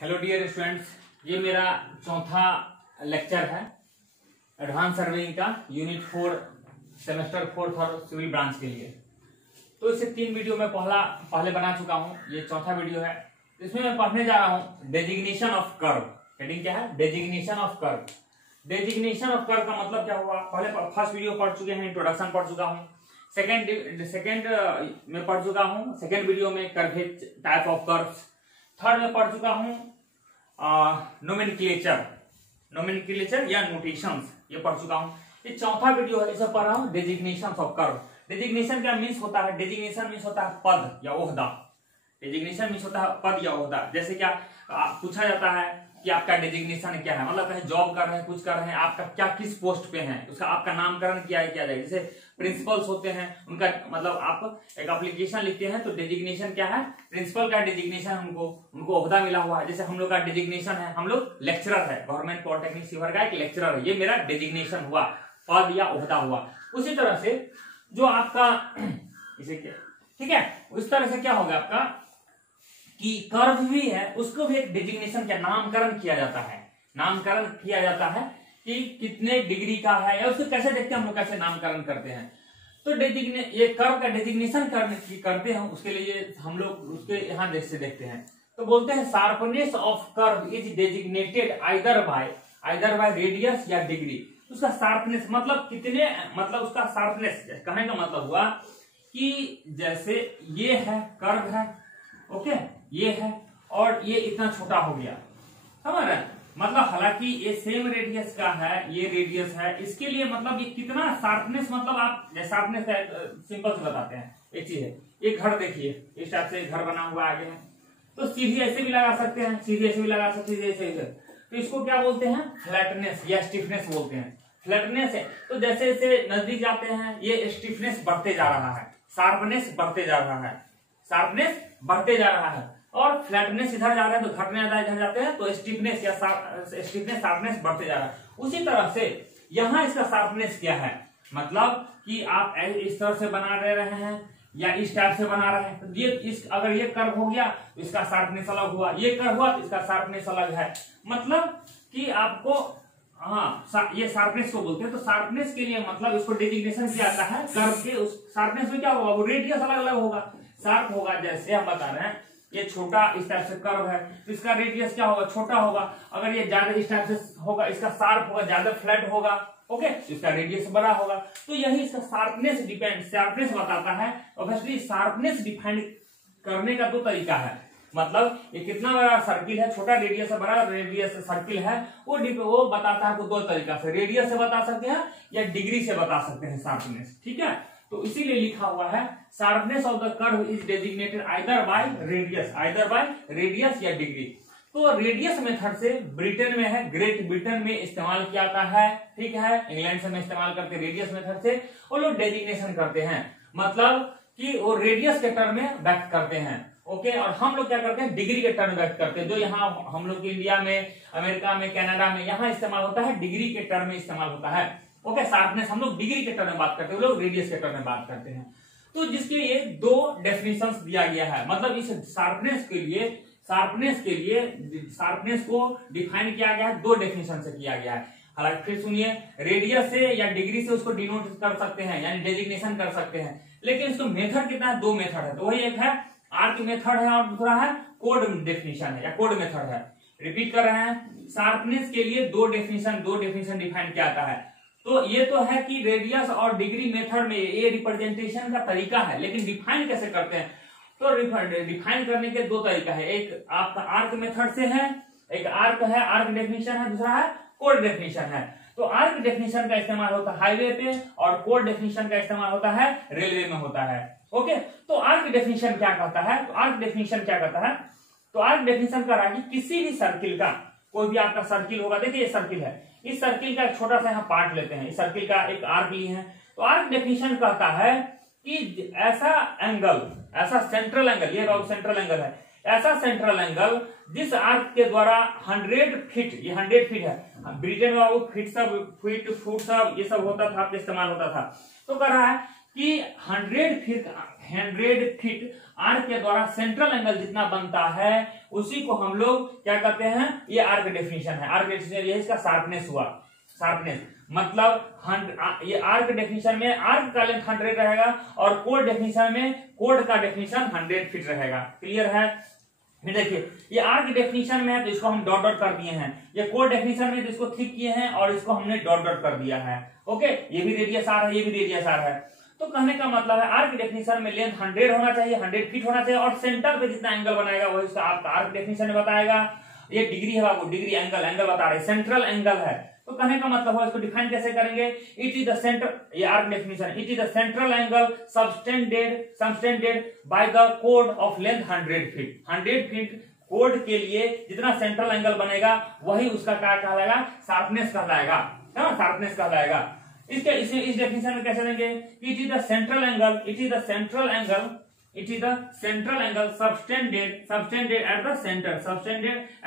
Hello dear students, ये मेरा चौथा लेक्चर है एडवांस सर्वेइंग का यूनिट 4 सेमेस्टर 4 और सिविल ब्रांच के लिए। तो इससे 3 वीडियो मैं पहले बना चुका हूँ, ये चौथा वीडियो है। इसमें मैं पढ़ने जा रहा हूँ डेजिग्नेशन ऑफ कर्व। हेडिंग क्या है? Designation of curve. Designation of curve का मतलब क्या हुआ? पहले फर्स्ट वीडियो पढ़ चुके हैं, इंट्रोडक्शन पढ़ चुका हूँ। सेकेंड में पढ़ चुका हूँ, सेकेंड वीडियो में कर्वेज टाइप ऑफ कर्व्स। थर्ड में पढ़ चुका हूँ नोमेनक्लेचर या नोटेशंस, ये पढ़ चुका हूँ। ये चौथा वीडियो है, इसे पढ़ रहा हूँ डेजिग्नेशन ऑफ कर्व। डेजिग्नेशन क्या मीन्स होता है? डेजिग्नेशन मीन्स होता है पद या ओहदा। डेजिग्नेशन मीन्स होता है पद या ओहदा। जैसे क्या पूछा जाता है कि आपका डेजिग्नेशन क्या है, मतलब कहीं जॉब कर रहे हैं, कुछ कर रहे हैं, आपका क्या किस पोस्ट पे है, उसका आपका नामकरण क्या है, क्या जाए। जैसे प्रिंसिपल्स होते हैं, उनका मतलब आप एक एप्लीकेशन लिखते हैं तो डेजिग्नेशन क्या है? प्रिंसिपल का डेजिग्नेशन उनको ओहदा मिला हुआ है। जैसे हम लोग का डेजिग्नेशन है, हम लोग लेक्चरर है, गवर्नमेंट पॉलिटेक्निक शिवहर का एक लेक्चरर है, ये मेरा डेजिग्नेशन हुआ, पद या ओहदा हुआ। उसी तरह से जो आपका इसे क्या, ठीक है, उस तरह से क्या होगा आपका कि कर्व भी है, उसको भी एक डेजिग्नेशन का नामकरण किया जाता है। नामकरण किया जाता है कि कितने डिग्री का है, या उसको कैसे देखते हैं हम लोग, कैसे नामकरण करते हैं। तो ये कर्व का डेजिग्नेशन करते हैं, उसके लिए हम लोग उसके यहाँ से देखते हैं। तो बोलते हैं sharpness of curve is designated either by radius या डिग्री। उसका शार्पनेस मतलब कितने, मतलब उसका शार्पनेस कहने का मतलब हुआ कि जैसे ये है कर्व है, ओके, ये है और ये इतना छोटा हो गया, समझ रहे हैं? मतलब हालांकि ये सेम रेडियस का है, ये रेडियस है, इसके लिए मतलब ये कितना शार्पनेस, मतलब आप शार्पनेस सिंपल से बताते हैं। एक चीज है, ये घर देखिए, इस टाइप से घर बना हुआ आगे है, तो सीधी ऐसे भी लगा सकते हैं, सीधी ऐसे भी लगा सकते हैं, ऐसे। तो इसको क्या बोलते हैं? फ्लैटनेस या स्टिफनेस बोलते हैं। फ्लैटनेस है, तो जैसे जैसे नजदीक जाते हैं ये स्टिफनेस बढ़ते जा रहा है, शार्पनेस बढ़ते जा रहा है, शार्पनेस बढ़ते जा रहा है, और फ्लैटनेस इधर जा रहा है तो घटने इधर जाते हैं, तो स्टिफनेस या शार्पनेस बढ़ते जा रहा है। उसी तरह से यहाँ इसका शार्पनेस क्या है, मतलब कि आप इस तरह से बना रहे हैं या इस टाइप से बना रहे हैं, तो ये अगर ये कर्व हो गया तो इसका शार्पनेस अलग हुआ, ये कर्व हुआ तो इसका शार्पनेस अलग है। मतलब कि आपको ये शार्पनेस को बोलते हैं। तो शार्पनेस के लिए मतलब इसको डेजिग्नेशन किया जाता है कर्व के। उस शार्पनेस में क्या होगा, वो रेडियस अलग अलग होगा, शार्प होगा। जैसे हम बता रहे हैं ये छोटा इस टाइप से कर्व है तो इसका रेडियस क्या होगा, छोटा होगा। अगर ये ज्यादा इस टाइप से होगा, इसका शार्प होगा, ज्यादा फ्लैट होगा, ओके, इसका रेडियस बड़ा होगा। तो यही इसका शार्पनेस बताता है। ऑब्वियसली शार्पनेस डिफाइन करने का 2 तरीका है, मतलब ये कितना बड़ा सर्किल है, छोटा रेडियस है, बड़ा रेडियस सर्किल है, वो बताता है 2 तरीका से। रेडियस से बता सकते हैं या डिग्री से बता सकते हैं शार्पनेस, ठीक है। तो इसीलिए लिखा हुआ है sharpness of the curve is designated either by radius या डिग्री। तो रेडियस मेथड से ब्रिटेन में है, ग्रेट ब्रिटेन में इस्तेमाल किया जाता है, ठीक है। इंग्लैंड से में इस्तेमाल करते रेडियस मेथड से, वो लोग डेजिग्नेशन करते हैं, मतलब कि वो रेडियस के टर्म में व्यक्त करते हैं, ओके। और हम लोग क्या करते हैं, डिग्री के टर्म व्यक्त करते हैं, जो यहाँ हम लोग के इंडिया में, अमेरिका में, कनाडा में यहाँ इस्तेमाल होता है, डिग्री के टर्म में इस्तेमाल होता है, ओके। शार्पनेस हम लोग डिग्री के टर्म में बात करते हैं, लोग रेडियस के टर्म में बात करते हैं। तो जिसके लिए 2 डेफिनेशंस दिया गया है, मतलब इस शार्पनेस को डिफाइन किया गया है 2 डेफिनेशन से किया गया है। हालांकि फिर सुनिए, रेडियस से या डिग्री से उसको डिनोट कर सकते हैं, यानी डेजिग्नेशन कर सकते हैं, लेकिन इसको मेथड कितना है, 2 मेथड है। तो वही एक है आर्क मेथड है और दूसरा है कोड डेफिनेशन है या कोड मेथड है। रिपीट कर रहे हैं, शार्पनेस के लिए 2 डेफिनेशन डिफाइन किया जाता है। तो ये तो है कि रेडियस और डिग्री मेथड में ये रिप्रेजेंटेशन का तरीका है, लेकिन डिफाइन कैसे करते हैं? तो डिफाइन करने के 2 तरीका है, एक आपका आर्क मेथड से है, एक आर्क डेफिनेशन है, दूसरा है कोड डेफिनेशन है। तो आर्क डेफिनेशन का इस्तेमाल होता है हाईवे पे और कोड डेफिनेशन का इस्तेमाल होता है रेलवे में होता है, ओके। तो आर्क डेफिनेशन क्या कहता है, तो आर्क डेफिनेशन कर रहा है कि किसी भी सर्किल का, कोई भी आपका सर्किल होगा, देखिए ये सर्किल है, इस सर्किल का एक छोटा सा यहाँ पार्ट लेते हैं, इस सर्किल का एक आर्क लिए हैं। तो आर्क डेफिनेशन कहता है कि ऐसा सेंट्रल एंगल, ये सेंट्रल एंगल है, ऐसा सेंट्रल एंगल जिस आर्क के द्वारा 100 फीट, ये 100 फीट है, ब्रिटेन में वो फीट फुट सब ये सब होता था, इस्तेमाल होता था। तो कह रहा है कि 100 फीट आर्क के द्वारा सेंट्रल एंगल जितना बनता है उसी को हम लोग क्या कहते हैं, ये आर्क डेफिनेशन है। आर्क डेफिनेशन ये इसका शार्पनेस हुआ, शार्पनेस मतलब ये आर्क डेफिनेशन में आर्क का लेंथ 100 रहेगा और कोड डेफिनेशन में कोड का डेफिनेशन 100 फीट रहेगा। क्लियर है? देखिए ये आर्क डेफिनेशन में है तो इसको हम डॉट डॉट कर दिए हैं, ये कोड डेफिनेशन में तो इसको थिक किए हैं और इसको हमने डॉट डॉट कर दिया है। ओके, ये भी रेडियस आर है, ये भी रेडियस आर है। तो कहने का मतलब है आर्क डेफिनेशन में लेंथ 100 होना चाहिए, 100 फीट होना चाहिए और सेंटर पे जितना एंगल बनाएगा वही उसका आपका आर्क डेफिनेशन में बताएगा। ये डिग्री है बाबू, डिग्री एंगल बता रहे, सेंट्रल एंगल है। तो कहने का मतलब है इसको डिफाइन कैसे करेंगे, इट इज द सेंटर, ये arc definition, it is the central angle subtended by the code of length 100 feet. 100 feet code के लिए जितना सेंट्रल एंगल बनेगा वही उसका क्या कहलाएगा, शार्पनेस कहलाएगा, शार्पनेस कहलाएगा। इसके इस डेफिनेशन में कैसे देंगे, it is the central angle, it is the central angle subtended at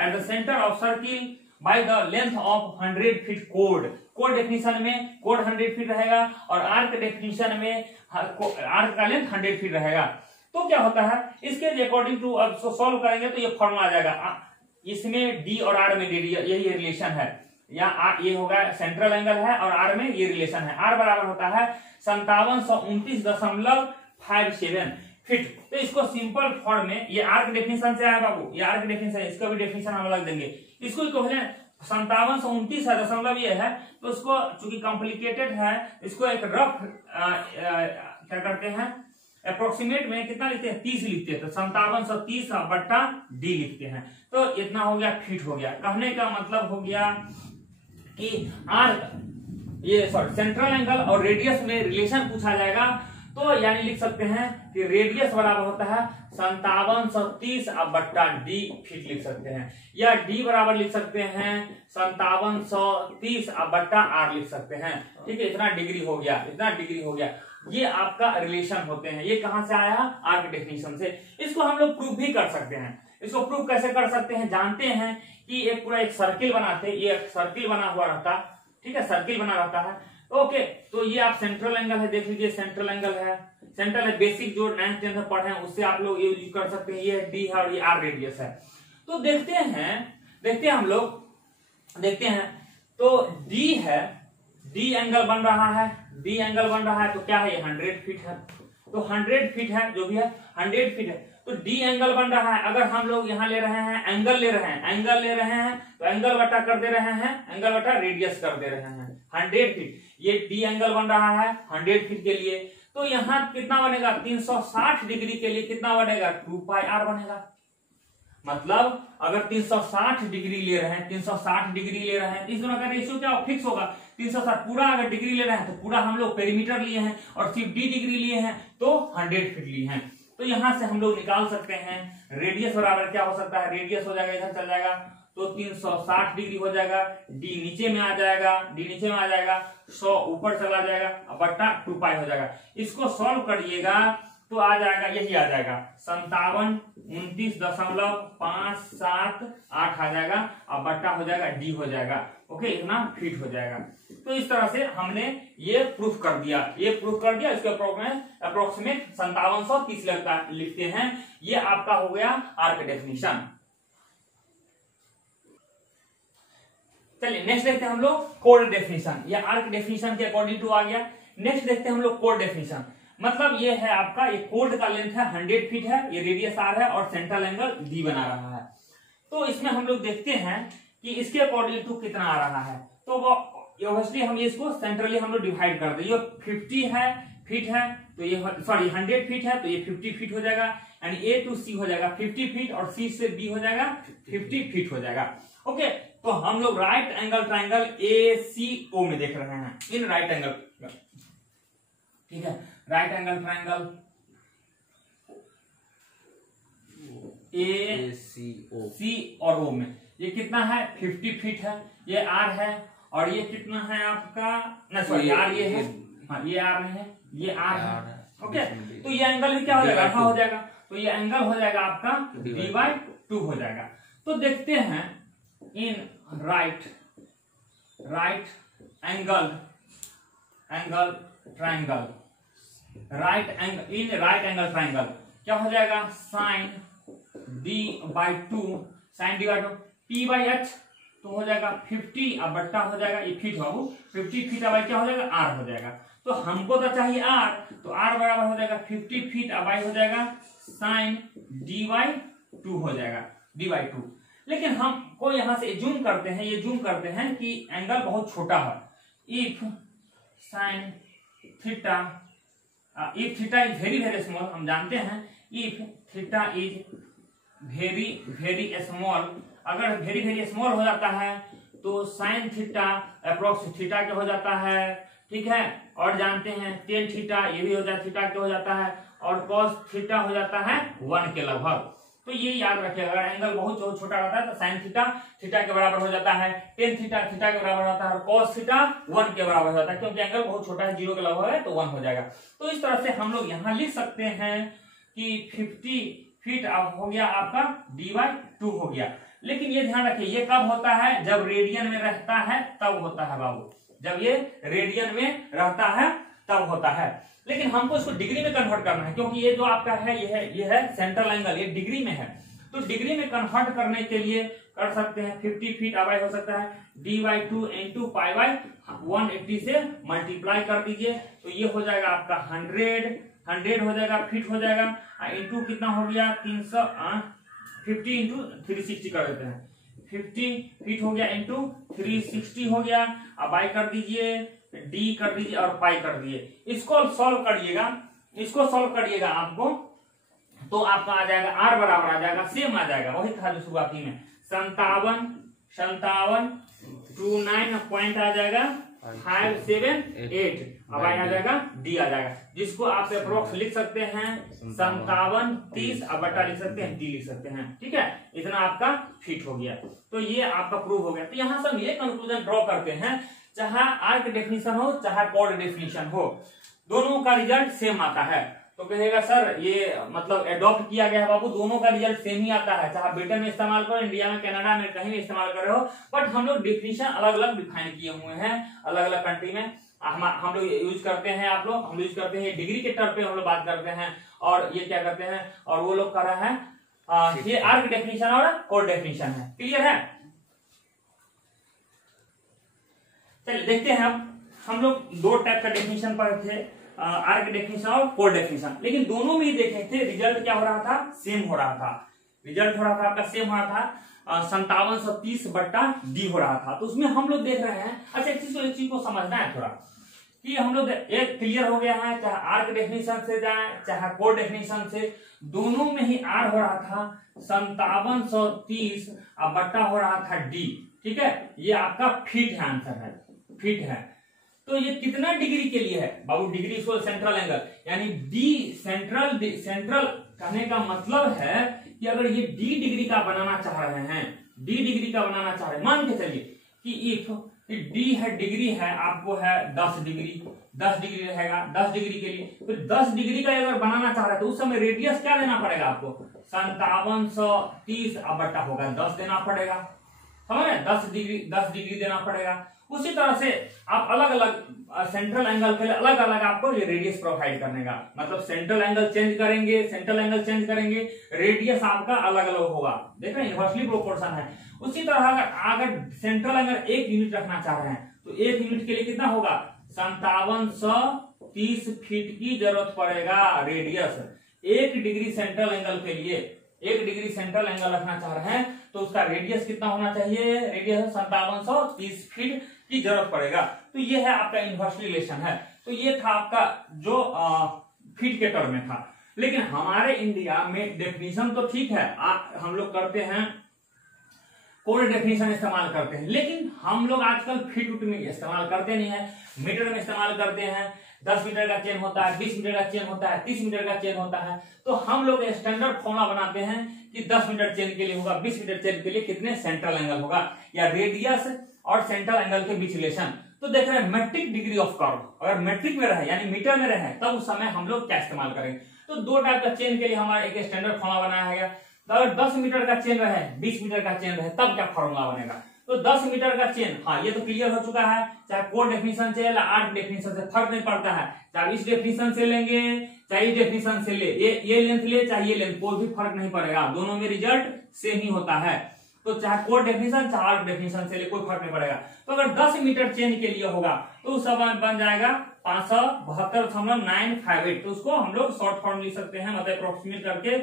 the centre of circle by the length of 100 feet code definition में कोड 100 फीट रहेगा और आर्क डेफिनेशन में आर्क का लेंथ 100 फीट रहेगा। तो क्या होता है इसके अकॉर्डिंग टू, अब इसको सॉल्व करेंगे तो ये फॉर्मूला आ जाएगा, इसमें डी और आर में यही रिलेशन है, या ये होगा सेंट्रल एंगल है और आर में ये रिलेशन है। आर बराबर होता है 5729.57 फीट। तो इसको सिंपल फॉर्म में, ये आर्क डेफिनेशन से आया बाबू, ये आर्क डेफिनेशन, इसका भी डेफिनेशन हम अलग देंगे। इसको इक्विवेलेंट 5729 है, दशमलव ये है तो इसको चूंकि कॉम्प्लिकेटेड है इसको एक रफ क्या करते हैं, अप्रोक्सीमेट में कितना लिखते हैं, 30 लिखते हैं, तो 5730/d लिखते हैं। तो इतना हो गया, फीट हो गया। कहने का मतलब हो गया कि आर्क, ये सॉरी सेंट्रल एंगल और रेडियस में रिलेशन पूछा जाएगा तो यानी लिख सकते हैं कि रेडियस बराबर होता है 5730/d फीट लिख सकते हैं, या d बराबर लिख सकते हैं 5730/r लिख सकते हैं। ठीक है, इतना डिग्री हो गया, इतना डिग्री हो गया। ये आपका रिलेशन होते हैं। ये कहां से आया, आर्क डेफिनेशन से। इसको हम लोग प्रूव भी कर सकते हैं। इसको प्रूव कैसे कर सकते हैं, जानते हैं कि एक पूरा एक सर्किल बनाते, ये सर्किल बना हुआ रहता, ठीक है, सर्किल बना रहता है। ओके, तो ये आप सेंट्रल एंगल है, देख लीजिए सेंट्रल एंगल है, सेंट्रल है, बेसिक जो 9th 10th में पढ़े हैं उससे आप लोग यूज कर सकते हैं। ये डी है और ये आर रेडियस है। तो देखते हैं हम लोग देखते हैं, तो डी है, डी एंगल बन रहा है, डी एंगल बन रहा है तो क्या है, ये 100 फीट है, तो 100 फीट है, जो भी है 100 फीट है, तो डी एंगल बन रहा है। अगर हम लोग यहाँ ले रहे हैं, एंगल ले रहे हैं तो एंगल बटा कर दे रहे हैं, एंगल बटा रेडियस कर दे रहे हैं 100 फीट। ये डी एंगल बन रहा है 100 फीट के लिए, तो यहाँ कितना बनेगा, 360 डिग्री के लिए कितना बनेगा, 2πr बनेगा। मतलब अगर 360 डिग्री ले रहे हैं, 360 डिग्री ले रहे हैं, इस दोनों का रेशियो क्या फिक्स होगा, 360 पूरा अगर डिग्री ले रहे हैं तो पूरा हम लोग पेरीमीटर लिए हैं और सिर्फ डी डिग्री लिए हैं तो 100 फीट लिए हैं। तो यहां से हम लोग निकाल सकते हैं रेडियस बराबर क्या हो सकता है, रेडियस हो जाएगा, इधर चल जाएगा तो 360 डिग्री हो जाएगा, डी नीचे में आ जाएगा, डी नीचे में आ जाएगा, 100 ऊपर चला जाएगा, बट्टा 2π हो जाएगा। इसको सॉल्व करिएगा तो आ जाएगा, यही आ जाएगा 5729.578 आ जाएगा और बट्टा हो जाएगा, डी हो जाएगा। ओके, इतना फीट हो जाएगा। तो इस तरह से हमने ये प्रूफ कर दिया, इसके अप्रोक्सीमेट 5730 लिखते हैं। ये आपका हो गया आर्क डेफिनेशन। चलिए नेक्स्ट देखते हैं हम लोग कोड डेफिनेशन। ये आर्क डेफिनेशन के अकॉर्डिंग टू आ गया। नेक्स्ट देखते हैं हम लोग कोड डेफिनेशन। मतलब ये है आपका, ये कोड का लेंथ है 100 फीट है, ये रेडियस आर है और सेंट्रल एंगल डी बना रहा है। तो इसमें हम लोग देखते हैं कि इसके अकॉर्डिंग टू कितना आ रहा है। तो वो ऑब्वियसली हम इसको सेंट्रली हम लोग डिवाइड कर दें। ये 50 है फीट है तो ये सॉरी 100 फीट है तो ये 50 फीट हो जाएगा, यानी ए टू सी हो जाएगा 50 फीट और सी से बी हो जाएगा 50 फीट हो जाएगा। ओके, तो हम लोग राइट एंगल ट्राइंगल ACO में देख रहे हैं, इन राइट एंगल, ठीक है, राइट एंगल ट्राइंगल ACO सी और O में ये कितना है, 50 फीट है, ये R है और ये कितना है आपका, नहीं सॉरी R ये है, हाँ ये R है, ये R है। ओके, तो ये एंगल भी क्या हो जाएगा, हो जाएगा, तो ये एंगल हो जाएगा आपका D/2 हो जाएगा। तो देखते हैं in right angle triangle right angle in right angle triangle क्या हो जाएगा sign d/2 sign d/2 p/h तो हो जाएगा 50 अब बट्टा हो जाएगा ये फीट बाबू 50 फीट अब क्या हो जाएगा r हो जाएगा। तो हमको तो चाहिए r, तो r बराबर हो जाएगा 50 फीट अब हो जाएगा साइन d/2 हो जाएगा d/2। लेकिन हमको यहां से जूम करते हैं, ये जूम करते हैं कि एंगल बहुत छोटा है। If sine theta if theta is very very small, हम जानते हैं if theta is very very small, अगर वेरी वेरी स्मॉल हो जाता है तो साइन थीटा अप्रोक्स थीटा क्या हो जाता है, ठीक है। और जानते हैं टेन थीटा ये भी हो जाता थीटा क्या हो जाता है, और कॉस थीटा हो जाता है 1 के लगभग। तो ये याद रखिएगा, अगर एंगल बहुत छोटा रहता है तो साइन थीटा थीटा के बराबर हो जाता है, टेन थीटा थीटा के बराबर होता है, और कॉस थीटा 1 के बराबर होता है, क्योंकि एंगल बहुत छोटा है 0 के लगभग है तो 1 हो जाएगा। तो इस तरह से हम लोग यहाँ लिख सकते हैं कि 50 फीट हो गया आपका d/2 हो गया। लेकिन ये ध्यान रखिए ये कब होता है, जब रेडियन में रहता है तब होता है बाबू, जब ये रेडियन में रहता है तब होता है। लेकिन हमको इसको डिग्री में कन्वर्ट करना है, क्योंकि ये जो आपका है ये है सेंट्रल एंगल, ये डिग्री में है। तो डिग्री में कन्वर्ट करने के लिए कर सकते हैं 50 फीट अब हो सकता है d/2 इंटू π/180 से मल्टीप्लाई कर दीजिए, तो ये हो जाएगा आपका 100 हो जाएगा फीट हो जाएगा, इंटू कितना हो गया 50 इंटू 360 कर देते हैं, 50 फीट हो गया इंटू 360 हो गया। अब बाई कर दीजिए, डी कर दीजिए और पाई कर दिए। इसको सॉल्व करिएगा आपको, तो आपका आ जाएगा आर बराबर आ जाएगा सेम आ जाएगा वही था जो शुरुआती में 57 29 पॉइंट आ जाएगा 578। अब आ जाएगा डी आ जाएगा, जिसको आप अप्रोक्स लिख सकते हैं 57 30 अब बटा लिख सकते हैं डी लिख सकते हैं, ठीक है। इतना आपका फिट हो गया, तो ये आपका प्रूव हो गया। तो यहाँ से हम ये कंक्लूजन ड्रॉ करते हैं, चाहे आर्क डेफिनेशन हो चाहे कॉर्ड डेफिनेशन हो, दोनों का रिजल्ट सेम आता है। तो कहेगा सर ये मतलब एडॉप्ट किया गया है बाबू, दोनों का रिजल्ट सेम ही आता है, चाहे ब्रिटेन में इस्तेमाल करो, इंडिया में, कनाडा में, कहीं भी इस्तेमाल कर रहे हो, बट हम लोग डेफिनेशन अलग अलग डिफाइन किए हुए हैं अलग अलग कंट्री में। हम लोग यूज करते हैं, हम लोग यूज करते हैं डिग्री के टर्म पे हम लोग बात करते हैं, और ये क्या करते हैं, और वो लोग कर रहा है ये आर्क डेफिनेशन और कोड डेफिनेशन है। क्लियर है? चलिए देखते हैं। हम लोग दो टाइप का डेफिनेशन पढ़े थे, आर्क डेफिनेशन और कोड डेफिनेशन, लेकिन दोनों में ही देखे थे रिजल्ट क्या हो रहा था, सेम हो रहा था। रिजल्ट हो रहा था आपका सेम हो रहा था 5730 बट्टा डी हो रहा था। तो उसमें हम लोग देख रहे हैं, अच्छा एक चीज को समझना है थोड़ा, कि हम लोग एक क्लियर हो गया है, चाहे आर्क डेफिनेशन से जाए चाहे कोड डेफिनेशन से, दोनों में ही आर हो रहा था 5730 और बट्टा हो रहा था डी, ठीक है। ये आपका फिट है, आंसर है फिट है। तो ये कितना डिग्री के लिए है बाबू, डिग्री इक्वल सेंट्रल एंगल, यानी डी सेंट्रल कहने का मतलब है कि अगर ये डी डिग्री का बनाना चाह रहे हैं, डी डिग्री का बनाना चाह रहे हैं, मान के चलिए कि इफ डी है डिग्री है, आपको है 10 डिग्री रहेगा 10 डिग्री के लिए, तो 10 डिग्री का अगर बनाना चाह रहे हैं तो उस समय रेडियस क्या देना पड़ेगा आपको, 5730 अब बट्टा होगा 10 देना पड़ेगा, समझ रहे, 10 डिग्री देना पड़ेगा। उसी तरह से आप अलग अलग सेंट्रल एंगल के लिए अलग अलग आपको ये रेडियस प्रोवाइड करने का, मतलब सेंट्रल एंगल चेंज करेंगे रेडियस आपका अलग अलग होगा, देख रहे हैं इनवर्सली प्रोपोर्शन है। उसी तरह अगर सेंट्रल एंगल 1 यूनिट रखना चाह रहे हैं तो 1 यूनिट के लिए कितना होगा, 5730 फीट की जरूरत पड़ेगा रेडियस। 1 डिग्री सेंट्रल एंगल के लिए 1 डिग्री सेंट्रल एंगल रखना चाह रहे हैं तो उसका रेडियस कितना होना चाहिए, रेडियस 5730 फीट की जरूरत पड़ेगा। तो ये है आपका इनवर्सली रिलेशन है। तो ये था आपका जो फीट के टर्म में था। लेकिन हमारे इंडिया में डेफिनेशन तो ठीक है, हम लोग करते हैं कोड डेफिनेशन इस्तेमाल करते हैं, लेकिन हम लोग आजकल फीट में इस्तेमाल करते नहीं है, मीटर में इस्तेमाल करते हैं। 10 मीटर का चेन होता है, 20 मीटर का चेन होता है, 30 मीटर का चेन होता है। तो हम लोग स्टैंडर्ड फॉर्मूला बनाते हैं कि 10 मीटर चेन के लिए होगा, 20 मीटर चेन के लिए कितने सेंट्रल एंगल होगा, या रेडियस और सेंट्रल एंगल के बीच रिलेशन। तो देख रहे हैं मेट्रिक डिग्री ऑफ कर्व, अगर मेट्रिक में रहे यानी मीटर में रहे तब उस समय हम लोग क्या इस्तेमाल करेंगे। तो 2 टाइप का चेन के लिए हमारा एक स्टैंडर्ड फॉर्मूला बनाया गया। तो अगर 10 मीटर का चेन रहे, 20 मीटर का चेन रहे, तब क्या फॉर्मूला बनेगा। तो 10 मीटर का चेन, हाँ ये तो क्लियर हो चुका है, चाहे कोड डेफिनेशन से या आर्ट डेफिनेशन से फर्क नहीं पड़ता है, चाहे इस डेफिनेशन से लेंगे चाहे इस डेफिनेशन से ले, ये लेंथ ले चाहे ये लेंथ, कोई भी फर्क नहीं पड़ेगा, दोनों में रिजल्ट सेम ही होता है। तो चाहे कोड डेफिनेशन चाहे आर्ट डेफिनेशन से ले, कोई फर्क नहीं पड़ेगा। तो अगर 10 मीटर चेन के लिए होगा तो उस समय बन जाएगा 572.958, तो उसको हम लोग शॉर्ट फॉर्म लिख सकते हैं, मतलब अप्रोक्सीमेट करके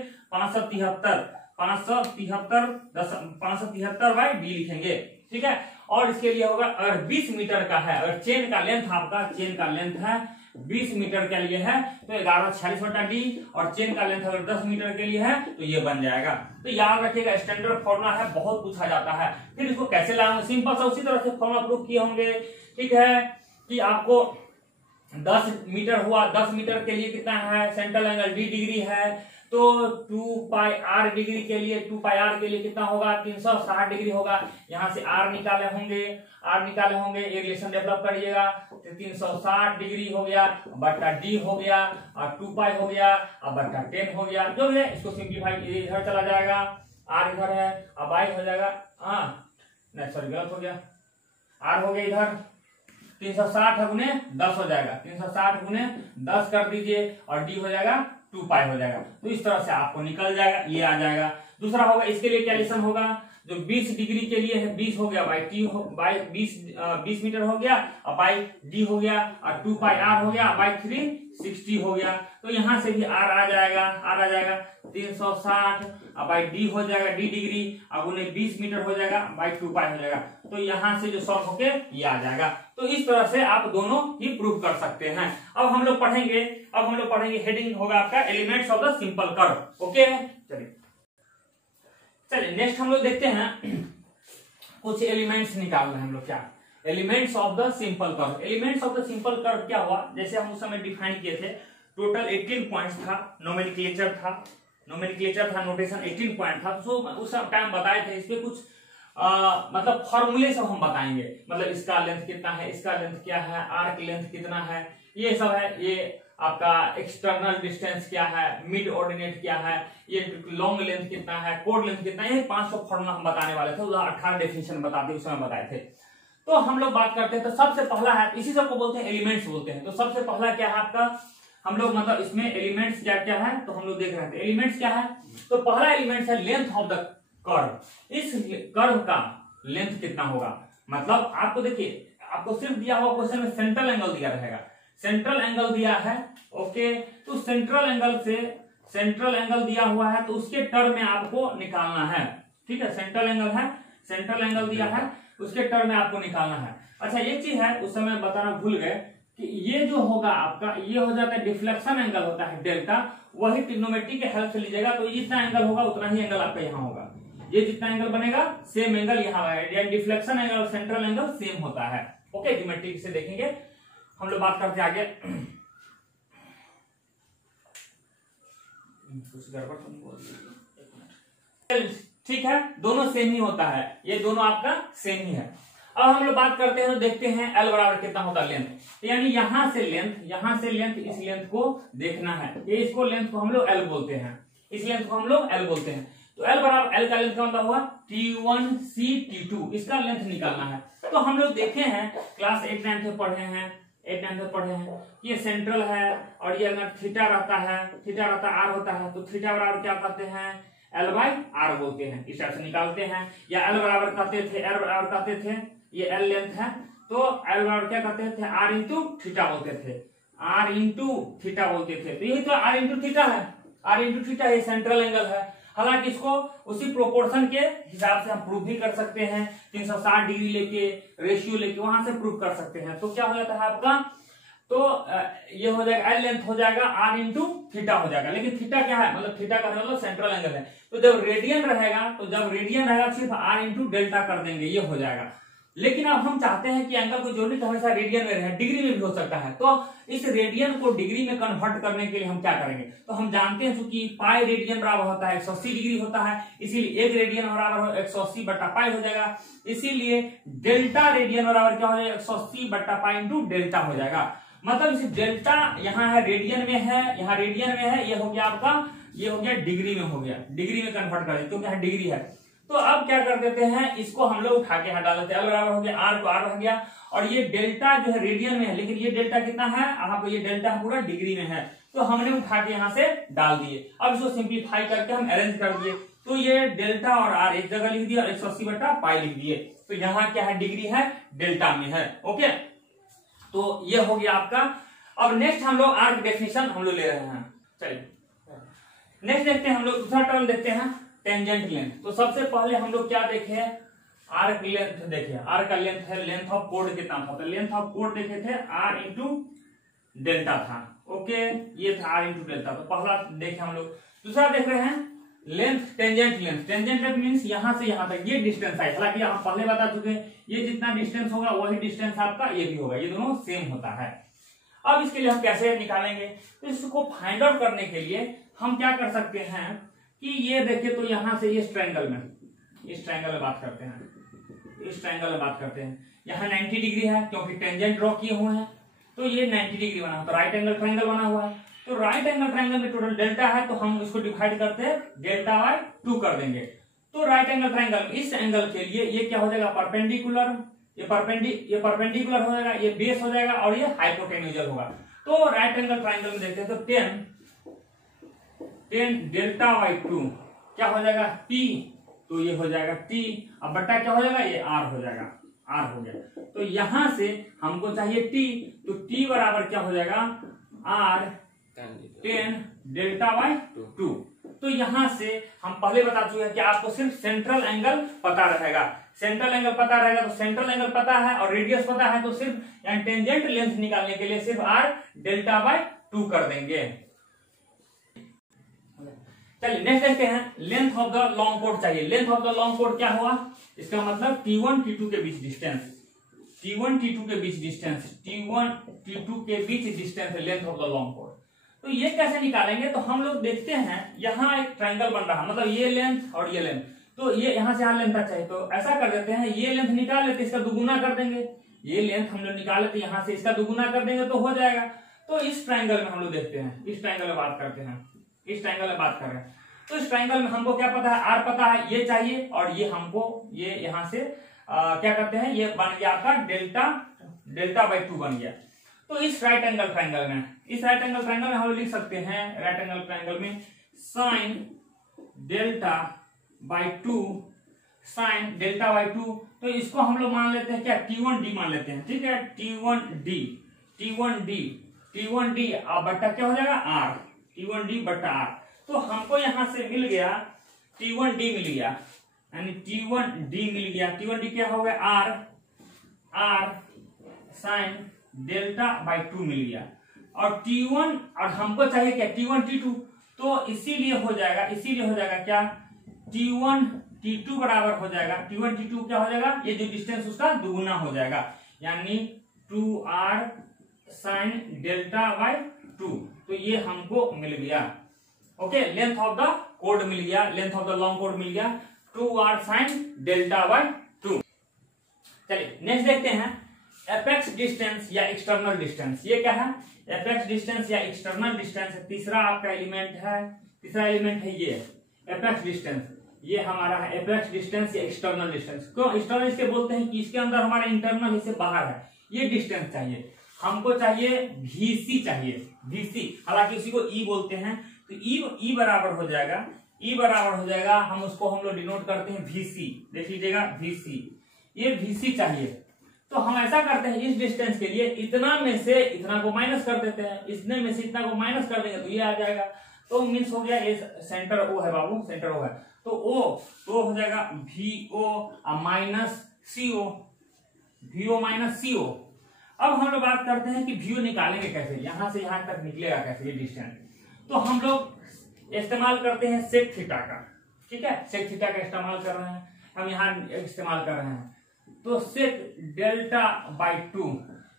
573 बाई डी लिखेंगे, ठीक है। और इसके लिए होगा अगर 20 मीटर का है, अगर चेन का लेंथ आपका चेन का लेंथ है 20 मीटर के लिए है तो 1146/d, और चेन का लेंथ अगर 10 मीटर के लिए है तो ये बन जाएगा। तो याद रखिएगा स्टैंडर्ड फॉर्मूला है, बहुत पूछा जाता है। फिर इसको कैसे लाएंगे, सिंपल सा उसी तरह से फॉर्मूला प्रूफ किए होंगे, ठीक है, कि आपको 10 मीटर हुआ, 10 मीटर के लिए कितना है, सेंट्रल एंगल d डिग्री है, तो 2πr डिग्री के लिए 2πr के लिए कितना होगा, 360 डिग्री होगा। यहाँ से r निकाले होंगे, ये रिलेशन डेवलप करिएगा, तो 360 डिग्री हो गया बट्टा d हो गया और 2π हो गया और बट्टा 10 हो गया, जो है इसको सिंप्लीफाई इधर चला जाएगा, r इधर है अब i हो जाएगा, नहीं सॉरी गलत हो गया, r हो गया इधर 360 गुने 10 हो जाएगा, 360 गुने 10 कर दीजिए और d हो जाएगा 2π हो जाएगा। तो इस तरह से आपको निकल जाएगा, ये आ जाएगा। दूसरा होगा इसके लिए कैलकुलेशन होगा, जो 20 डिग्री के लिए है 20 हो गया बाई 20 मीटर हो गया और बाई डी हो गया और 2πr हो गया बाई 360 हो गया। तो यहाँ से भी r आ जाएगा 360 और बाई डी हो जाएगा d डिग्री अब उन्हें 20 मीटर हो जाएगा बाई 2π हो जाएगा। तो यहाँ से जो सॉल्व होके ये आ जाएगा। तो इस तरह से आप दोनों ही प्रूव कर सकते हैं। अब हम लोग पढ़ेंगे हेडिंग होगा आपका elements of the simple curve. Okay, चलिए नेक्स्ट हम लोग देखते हैं कुछ एलिमेंट्स निकालना है हम लोग, क्या elements of the simple curve. Elements of the simple curve क्या हुआ, जैसे हम उस समय डिफाइन किए थे, टोटल 18 पॉइंट्स था, नोमेनक्लेचर था, नोटेशन 18 पॉइंट था। तो उस टाइम बताए थे, इस पे कुछ मतलब फॉर्मूले सब हम बताएंगे, मतलब इसका लेंथ कितना है, इसका लेंथ क्या है, आर्क लेंथ कितना है, ये सब है, ये आपका एक्सटर्नल डिस्टेंस क्या है, मिड ऑर्डिनेट क्या है, ये लॉन्ग लेंथ कितना है, कोड लेंथ कितना है, ये 500 फॉर्मूला हम बताने वाले थे, 18 डेफिनेशन बताते उस समय बताए थे। तो हम लोग बात करते हैं, तो सबसे पहला है, इसी सब को बोलते हैं एलिमेंट्स बोलते हैं। तो सबसे पहला क्या है आपका, हम लोग मतलब इसमें एलिमेंट्स क्या क्या है तो हम लोग देख रहे थे एलिमेंट्स क्या है। तो पहला एलिमेंट है लेंथ ऑफ द कर्व। इस कर्व का लेंथ कितना होगा, मतलब आपको देखिए, आपको सिर्फ दिया हुआ क्वेश्चन में सेंट्रल एंगल दिया रहेगा, सेंट्रल एंगल दिया है। ओके, तो सेंट्रल एंगल दिया हुआ है तो उसके टर्म में आपको निकालना है, ठीक है। सेंट्रल एंगल दिया है, उसके टर्म में आपको निकालना है। अच्छा एक चीज है उस समय बताना भूल गए कि ये जो होगा आपका, ये हो जाता है डिफ्लेक्शन एंगल होता है डेल्टा, वही ट्रिग्नोमेट्री के हेल्प से लीजिएगा। तो जितना एंगल होगा उतना ही एंगल आपका यहाँ होगा, ये जितना एंगल बनेगा सेम एंगल यहाँ आएगा। डिफ्लेक्शन एंगल और सेंट्रल एंगल सेम होता है। ओके, ज्योमेट्री से देखेंगे हम लोग, बात करते आगे। कुछ गड़बड़ तो नहीं बोल, ठीक है, दोनों सेम ही होता है, ये दोनों आपका सेम ही है। अब हम लोग बात करते हैं तो देखते हैं एल बराबर कितना होता है लेंथ, यानी यहां से लेंथ इस लेंथ को देखना है, ये इसको लेंथ को हम लोग एल बोलते हैं, इस लेंथ को हम लोग एल बोलते हैं। तो एल बराबर एल का लेंथ क्या होता हुआ T1 C T2, इसका लेंथ निकालना है। तो हम लोग देखे हैं क्लास 8 9 में पढ़े हैं ये सेंट्रल है और ये अगर थीटा रहता है आर होता है, तो थीटा बराबर क्या कहते हैं एल बाई आर बोलते हैं, इस टाइप से निकालते हैं। या एल बराबर कहते थे ये एल लेंथ है, तो एल बराबर क्या कहते थे आर इंटू थीटा बोलते थे, तो यही तो आर इंटू थीटा है, सेंट्रल एंगल है। हालांकि इसको उसी प्रोपोर्शन के हिसाब से हम प्रूव भी कर सकते हैं, 360 डिग्री लेके रेशियो लेके वहां से प्रूव कर सकते हैं। तो क्या हो जाता है आपका, तो ये हो जाएगा एल लेंथ हो जाएगा आर इंटू थीटा हो जाएगा। लेकिन थीटा क्या है, मतलब थीटा का मतलब सेंट्रल एंगल है। तो जब रेडियन रहेगा सिर्फ आर इंटू डेल्टा कर देंगे, ये हो जाएगा। लेकिन अब हम चाहते हैं कि एंगल को जोड़ने तो हमेशा रेडियन में रहे, डिग्री में भी हो सकता है। तो इस रेडियन को डिग्री में कन्वर्ट करने के लिए हम क्या करेंगे, तो हम जानते हैं चूंकि पाई रेडियन बराबर होता है 180 डिग्री होता है, इसीलिए एक रेडियन बराबर 180 बट्टा पाई हो जाएगा। इसीलिए डेल्टा रेडियन बराबर क्या हो जाएगा 180 बट्टा पाई इंटू डेल्टा हो जाएगा। मतलब इस डेल्टा यहाँ है रेडियन में है, यहाँ रेडियन में है, ये हो गया आपका, ये हो गया डिग्री में, डिग्री में कन्वर्ट कर, क्योंकि यहाँ डिग्री है। तो अब क्या कर देते हैं, इसको हम लोग उठा के यहाँ डाल देते हैं, L बराबर हो गया R को R रह गया, और ये डेल्टा जो है रेडियन में है, लेकिन ये डेल्टा कितना है, यहाँ पे ये डेल्टा पूरा डिग्री में है, तो हमने उठा के यहाँ से डाल दिए। अब इसको सिंप्लीफाई करके हम अरेंज कर दिए, तो ये डेल्टा और R एक जगह लिख दिया और 180/π लिख दिए, तो यहाँ क्या है, डिग्री है, डेल्टा में है। ओके, तो ये हो गया आपका। अब नेक्स्ट हम लोग आर्क डेफिनेशन हम लोग ले रहे हैं। चलिए नेक्स्ट देखते हैं, हम लोग दूसरा टर्म देखते हैं, टेंजेंट लेंथ। तो सबसे पहले हम लोग क्या देखे, आर्क लेंथ देखे, आर्क का लेंथ है, लेंथ ऑफ कोड कितना था, तो लेंथ ऑफ कोड देखे थे R इंटू डेल्टा था। ओके, ये था R इंटू डेल्टा, तो पहला देखे हम लोग। दूसरा देख रहे हैं length, tangent length. Tangent length means यहां से यहां तक ये डिस्टेंस है, हालांकि हम पहले बता चुके हैं ये जितना डिस्टेंस होगा वही डिस्टेंस आपका ये भी होगा, ये दोनों सेम होता है। अब इसके लिए हम कैसे निकालेंगे, तो इसको फाइंड आउट करने के लिए हम क्या कर सकते हैं कि ये देखिए, तो यहां से इस ट्रायंगल में, इस ट्रायंगल में बात करते हैं, इस ट्रायंगल में बात करते हैं, यहाँ 90 डिग्री है क्योंकि टेंजेंट ड्रॉ किए हुए हैं, तो ये 90 डिग्री बना, तो राइट एंगल ट्रायंगल बना हुआ है। तो राइट एंगल ट्रायंगल में टोटल डेल्टा है, तो हम इसको डिवाइड करते हैं डेल्टा बाय 2 कर देंगे। तो राइट एंगल ट्रायंगल इस एंगल के लिए ये क्या हो जाएगा, परपेंडिकुलर, ये परपेंडिकुलर हो जाएगा, ये बेस हो जाएगा और ये हाइपोटेन्यूजल होगा। तो राइट एंगल ट्रायंगल में देखते हैं, तो 10 डेल्टा बाई 2 क्या हो जाएगा, P, तो ये हो जाएगा T, अब बट्टा क्या हो जाएगा, ये R हो जाएगा, R हो गया। तो यहां से हमको चाहिए T, तो T बराबर क्या हो जाएगा, R 10 डेल्टा बाई 2। तो यहां से हम पहले बता चुके हैं कि आपको सिर्फ सेंट्रल एंगल पता रहेगा, सेंट्रल एंगल पता रहेगा, तो सेंट्रल एंगल पता है और रेडियस पता है, तो सिर्फ यहाँ टेंजेंट लेंथ निकालने के लिए सिर्फ R डेल्टा बाई 2 कर देंगे। चलिए नेक्स्ट देखते हैं, length of the long code चाहिए। Length of the long code क्या हुआ, इसका मतलब T1 T2 के बीच डिस्टेंस, T1 T2 के बीच डिस्टेंस, T1 T2 के बीच डिस्टेंस है length of the long code. तो ये कैसे निकालेंगे, तो हम लोग देखते हैं यहाँ एक ट्रायंगल बन रहा है, मतलब ये लेंथ और ये लेंथ, तो ये यहाँ से यहाँ लेंथ चाहिए, तो ऐसा कर देते हैं, ये लेंथ निकाल लेते, इसका दुगुना कर देंगे, ये लेंथ हम लोग निकाल लेते, यहाँ से इसका दुगुना कर देंगे तो हो जाएगा। तो इस ट्रायंगल में हम लोग देखते हैं, इस ट्रायंगल में बात करते हैं, इस ट्रायंगल में बात कर रहे हैं। तो इस ट्रायंगल में हमको क्या पता है, R पता है, ये चाहिए, और ये हमको ये यहाँ से क्या करते हैं, ये बन गया आपका डेल्टा बाई 2 बन गया। तो इस राइट एंगल ट्रायंगल में, इस राइट एंगल ट्रायंगल में हम लिख सकते हैं, राइट एंगल ट्रायंगल में sign delta by 2, sign delta by 2, तो इसको हम लोग मान लेते हैं क्या, T1D मान लेते हैं, ठीक है, T1D बट्टा क्या हो जाएगा, R, T1D बट्टा R। तो हमको यहां से मिल गया T1D मिल गया, यानी T1D मिल गया, T1D क्या हो गया, R साइन डेल्टा बाई 2 मिल गया, और T1, और हमको चाहिए क्या, T1 T2, तो इसीलिए हो जाएगा क्या, T1 T2 बराबर हो जाएगा, T1 T2 क्या हो जाएगा, ये जो डिस्टेंस उसका दुगुना हो जाएगा, यानी 2R साइन डेल्टा बाई 2, तो ये हमको मिल गया। Okay, length of the code मिल गया, length of the long code मिल गया 2R साइन डेल्टा बाई 2। चलिए नेक्स्ट देखते हैं, एपेक्स डिस्टेंस या एक्सटर्नल डिस्टेंस। ये क्या है, एपेक्स डिस्टेंस या एक्सटर्नल डिस्टेंस, तीसरा आपका एलिमेंट है, तीसरा एलिमेंट है ये एपेक्स डिस्टेंस, ये हमारा है एपेक्स डिस्टेंस या एक्सटर्नल डिस्टेंस। क्यों एक्सटर्नल इसके बोलते हैं कि इसके अंदर हमारा इंटरनल हिस्से बाहर है, ये डिस्टेंस चाहिए हमको, चाहिए VC चाहिए, VC, हालांकि उसी को E बोलते हैं, तो E बराबर हो जाएगा, हम उसको हम लोग डिनोट करते हैं VC, देख लीजिएगा VC, ये VC चाहिए। तो हम ऐसा करते हैं, इस डिस्टेंस के लिए इतना में से इतना को माइनस कर देते हैं, इतने में से इतना को माइनस कर देंगे तो ये आ जाएगा, तो मीन्स हो गया, ये सेंटर O है बाबू, सेंटर O है, तो O तो हो जाएगा VO minus CO, VO minus CO। अब हम लोग बात करते हैं कि VO निकालेंगे कैसे, यहां से यहां तक निकलेगा कैसे ये डिस्टेंस, तो हम लोग इस्तेमाल करते हैं सेक थीटा का, ठीक है, सेक थीटा का इस्तेमाल कर रहे हैं हम, यहाँ इस्तेमाल कर रहे हैं, तो sec delta by 2,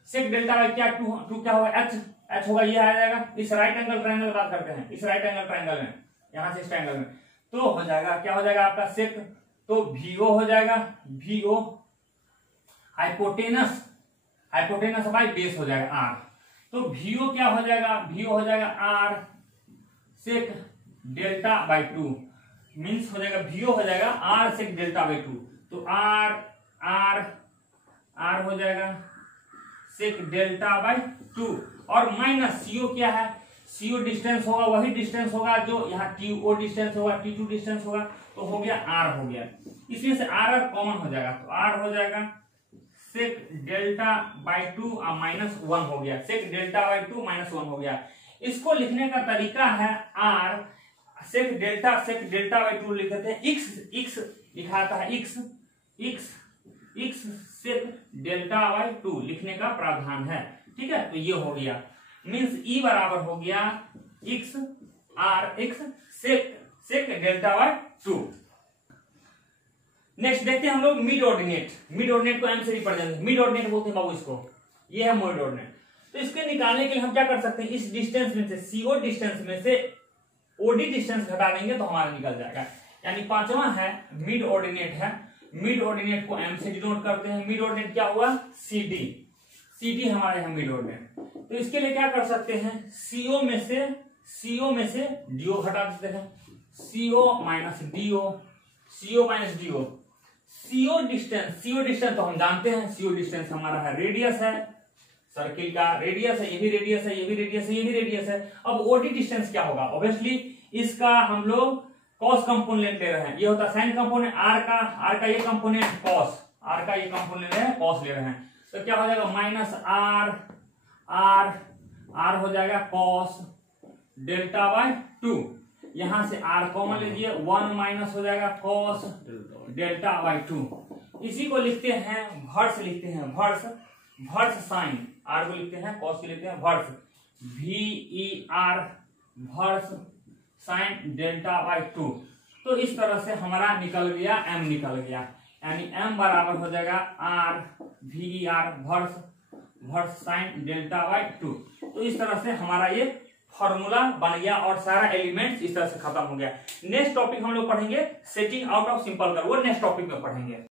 sec delta by क्या 2 क्या होगा, H होगा, ये आ जाएगा, इस राइट एंगल ट्रायंगल बात करते हैं, इस राइट एंगल ट्रायंगल में, यहां से इस ट्रायंगल में, तो हो जाएगा क्या हो जाएगा आपका सेक, तो VO हो जाएगा, VO हाइपोटेनस बाई बेस हो जाएगा R, तो VO क्या हो जाएगा, VO हो जाएगा R sec delta by 2, means हो जाएगा वीओ हो जाएगा आर सेक डेल्टा बाई 2। तो आर आर आर हो जाएगा सेक डेल्टा बाई 2 और माइनस सीओ क्या है, सीओ डिस्टेंस होगा, वही डिस्टेंस होगा जो यहाँ टीओ डिस्टेंस होगा, टी2 डिस्टेंस होगा, तो हो गया आर हो गया। इसमें से आर कॉमन हो जाएगा, तो आर हो जाएगा सेक डेल्टा बाई 2 और माइनस 1 हो गया, सेक डेल्टा बाई 2 माइनस 1 हो गया। इसको लिखने का तरीका है आर सेक डेल्टा बाई 2 लिखते हैं, x लिखाता है x सेक डेल्टा बाई 2 लिखने का प्रावधान है, ठीक है। तो ये हो गया, मीन्स ई बराबर हो गया x R x sec delta by 2। Next देखते हैं हम लोग मिड ऑर्डिनेट को एम से रिप्रेजेंट, मिड ऑर्डिनेट बोलते हैं बाबू इसको, ये है मिड ऑर्डिनेट। तो इसके निकालने के लिए हम क्या कर सकते हैं, इस डिस्टेंस में से सीओ डिस्टेंस में से ओडी डिस्टेंस घटा देंगे तो हमारा निकल जाएगा। यानी पांचवा है मिड ऑर्डिनेट है, मिड ऑर्डिनेट को एम से डिनोट करते हैं। मिड ऑर्डिनेट क्या हुआ, सीडी हमारे यहाँ मिड ऑर्डिनेट। तो इसके लिए क्या कर सकते हैं, सीओ में से डीओ घटा देते हैं, CO minus DO. CO distance तो हम जानते हैं, सीओ डिस्टेंस हमारा है रेडियस है, सर्किल का रेडियस है, ये भी रेडियस है, ये भी रेडियस है, ये भी रेडियस है। अब ओडी डिस्टेंस क्या होगा, ऑब्वियसली इसका हम लोग कॉस कंपोनेंट ले रहे हैं, ये होता है साइन कंपोनेंट, आर का ये कंपोनेंट कॉस, आर का ये कंपोनेंट है कॉस ले रहे हैं। तो क्या हो जाएगा माइनस आर हो जाएगा कॉस डेल्टा बाई 2। यहां से आर कॉमन लीजिए, 1 माइनस हो जाएगा कॉस डेल्टा बाई 2। इसी को लिखते हैं वर्स, लिखते हैं वर्स साइन, आर को लिखते हैं कॉस को लिखते हैं vers, VER vers sine delta by 2। तो इस तरह से हमारा निकल गया m निकल गया, यानी m बराबर हो जाएगा R VER vers sine delta by 2। तो इस तरह से हमारा ये फॉर्मूला बन गया और सारा एलिमेंट्स इस तरह से खत्म हो गया। नेक्स्ट टॉपिक हम लोग पढ़ेंगे setting out of simple curve, वो नेक्स्ट टॉपिक में पढ़ेंगे।